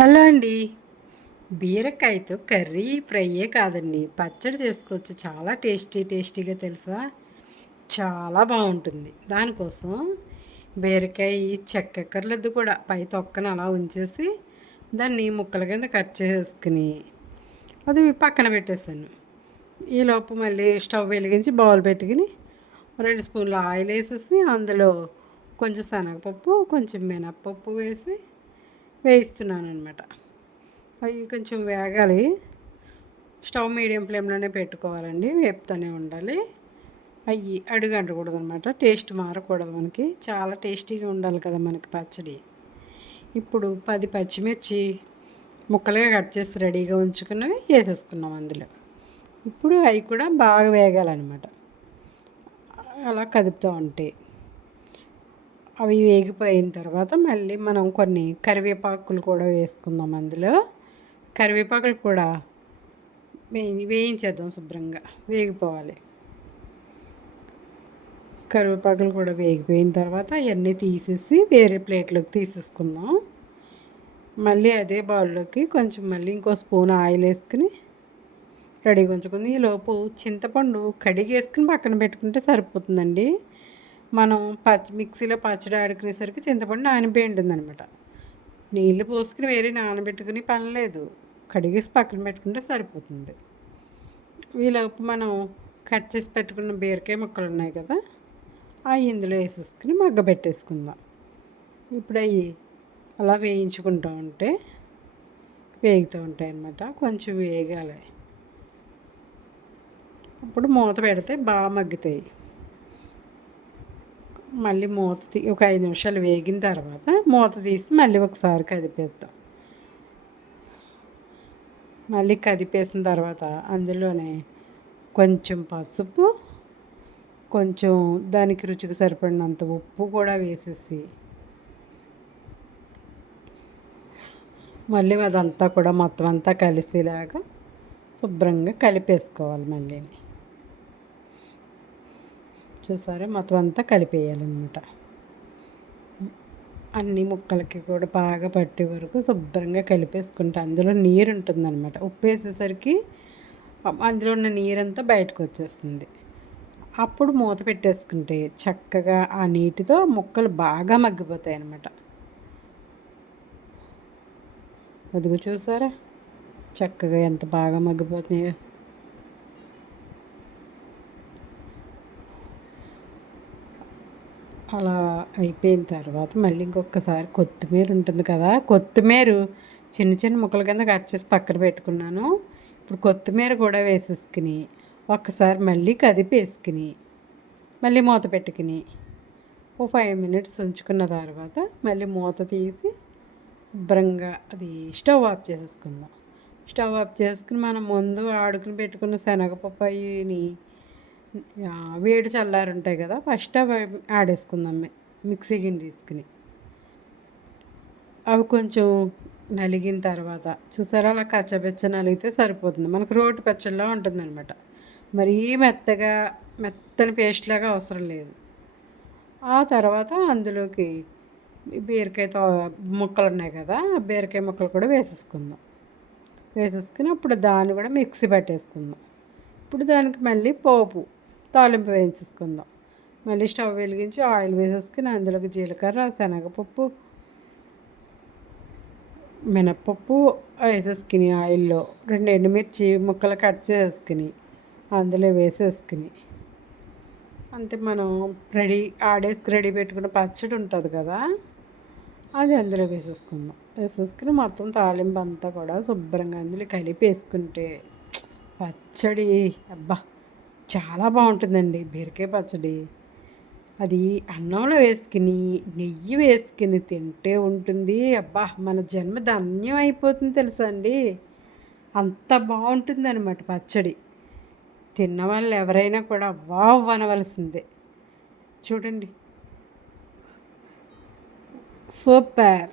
Hello అండి. బీరకాయతో curry ఫ్రైయే కాదండి. పచ్చడి చేసుకోవచ్చు. చాలా టేస్టీ టేస్టీగా తెలుసా? చాలా బాగుంటుంది. దానికోసం బీరకాయ చెక్కక్కర్లేదు కూడా పై తొక్కన అలా ఉంచేసి దాన్ని ముక్కల కింద కట్ చేసుకుని అది పక్కన పెట్టేశాను. ఈలోపు మళ్ళీ స్టవ్ వెలిగించి బౌల్ పెట్టుకుని రెండు స్పూన్లు ఆయిల్ వేసేసి అందులో కొంచెం శనగపప్పు కొంచెం మినప్పప్పు వేసి వేయిస్తున్నాను అనమాట అవి కొంచెం వేగాలి. స్టవ్ మీడియం ఫ్లేమ్లోనే పెట్టుకోవాలండి. వేపుతూనే ఉండాలి. అవి అడుగు అంటకూడదు అనమాట టేస్ట్ మారకూడదు మనకి. చాలా టేస్టీగా ఉండాలి కదా మనకి పచ్చడి. ఇప్పుడు పది పచ్చిమిర్చి ముక్కలుగా కట్ చేసి రెడీగా ఉంచుకున్నవి వేసేసుకున్నాం అందులో. ఇప్పుడు అవి కూడా బాగా వేగాలన్నమాట. అలా కదుపుతూ ఉంటాయి అవి వేగిపోయిన తర్వాత మళ్ళీ మనం కొన్ని కరివేపాకులు కూడా వేసుకుందాం అందులో. కరివేపాకులు కూడా వేయించేద్దాం శుభ్రంగా వేగిపోవాలి. కరివేపాకులు కూడా వేగిపోయిన తర్వాత అవన్నీ తీసేసి వేరే ప్లేట్లోకి తీసేసుకుందాం. మళ్ళీ అదే బౌల్లోకి కొంచెం మళ్ళీ ఇంకో స్పూన్ ఆయిల్ వేసుకుని రెడీగా ఉంచుకుంది. ఈలోపు చింతపండు కడిగి వేసుకుని పక్కన పెట్టుకుంటే సరిపోతుందండి. మనం పచ్చి మిక్సీలో పచ్చడి ఆడుకునేసరికి చింతపండు నానిపోయి ఉంటుందన్నమాట నీళ్ళు పోసుకుని వేరే నానబెట్టుకుని పని లేదు. కడిగేసి పక్కన పెట్టుకుంటే సరిపోతుంది. వీలోపు మనం కట్ చేసి పెట్టుకున్న బీరకాయ ముక్కలు ఉన్నాయి కదా అవి ఇందులో వేసేసుకుని మగ్గ పెట్టేసుకుందాం. ఇప్పుడు అవి అలా వేయించుకుంటూ ఉంటే వేగుతూ ఉంటాయి అన్నమాట. కొంచెం వేగాలి. అప్పుడు మూత పెడితే బాగా మగ్గుతాయి. మళ్ళీ మూత తీ ఒక ఐదు నిమిషాలు వేగిన తర్వాత మూత తీసి మళ్ళీ ఒకసారి కదిపేద్దాం. మళ్ళీ కదిపేసిన తర్వాత అందులోనే కొంచెం పసుపు కొంచెం దానికి రుచికి సరిపడినంత ఉప్పు కూడా వేసేసి మళ్ళీ అదంతా కూడా మొత్తం అంతా కలిసేలాగా శుభ్రంగా కలిపేసుకోవాలి మళ్ళీ చూసారా మొత్తం అంతా కలిపేయాలన్నమాట. అన్ని ముక్కలకి కూడా బాగా పట్టే వరకు శుభ్రంగా కలిపేసుకుంటే అందులో నీరు ఉంటుందన్నమాట. ఉప్పు వేసేసరికి అందులో ఉన్న నీరంతా బయటకు వచ్చేస్తుంది. అప్పుడు మూత పెట్టేసుకుంటే చక్కగా ఆ నీటితో ముక్కలు బాగా మగ్గిపోతాయి అన్నమాట అదుగు చూసారా? చక్కగా ఎంత బాగా మగ్గిపోతున్నాయో. అలా అయిపోయిన తర్వాత మళ్ళీ ఇంకొకసారి కొత్తిమీర ఉంటుంది కదా కొత్తిమీర చిన్న చిన్న ముక్కల కింద కట్ చేసి పక్కన పెట్టుకున్నాను. ఇప్పుడు కొత్తిమీర కూడా వేసేసుకుని ఒక్కసారి మళ్ళీ కదిపేసుకుని మళ్ళీ మూత పెట్టుకుని ఓ ఫైవ్ మినిట్స్ ఉంచుకున్న తర్వాత మళ్ళీ మూత తీసి శుభ్రంగా అది స్టవ్ ఆఫ్ చేసేసుకుందాం. స్టవ్ ఆఫ్ చేసుకుని మనం ముందు ఆడుకుని పెట్టుకున్న శనగపప్పాయిని వేడి చల్లారు ఉంటాయి కదా ఫస్ట్ అవి ఆడేసుకుందాం మిక్సీ గిన్నె తీసుకుని. అవి కొంచెం నలిగిన తర్వాత చూసారా అలా కచ్చబెచ్చ నలిగితే సరిపోతుంది. మనకు రోటి పచ్చడిలా ఉంటుంది అనమాట మరీ మెత్తగా మెత్తని పేస్ట్ లాగా అవసరం లేదు. ఆ తర్వాత అందులోకి బీరకాయ ముక్కలు ఉన్నాయి కదా బీరకాయ ముక్కలు కూడా వేసేసుకుందాం. వేసేసుకుని అప్పుడు దాన్ని కూడా మిక్సీ పట్టేసుకుందాం. ఇప్పుడు దానికి మళ్ళీ పోపు. తాలింపు వేసేసుకుందాం మళ్ళీ స్టవ్ వెలిగించి ఆయిల్ వేసేసుకుని అందులోకి జీలకర్ర శనగపప్పు మినప్పప్పు వేసేసుకుని ఆయిల్లో రెండు ఎండుమిర్చి ముక్కలు కట్ చేసుకుని అందులో వేసేసుకుని. అంతే మనం రెడీ ఆడేసి రెడీ పెట్టుకున్న పచ్చడి ఉంటుంది కదా అది అందులో వేసేసుకుందాం. వేసేసుకుని మొత్తం తాలింపు అంతా కూడా శుభ్రంగా అందులో కలిపి వేసుకుంటే పచ్చడి అబ్బా! చాలా బాగుంటుందండి. బీరకాయ పచ్చడి. అది అన్నంలో వేసుకుని నెయ్యి వేసుకుని తింటే ఉంటుంది. అబ్బా! మన జన్మ ధన్యం అయిపోతుంది తెలుసా అండి? అంత బాగుంటుంది అనమాట పచ్చడి. తిన్న వాళ్ళు ఎవరైనా కూడా వావ్ అనవలసిందే. చూడండి. సూపర్.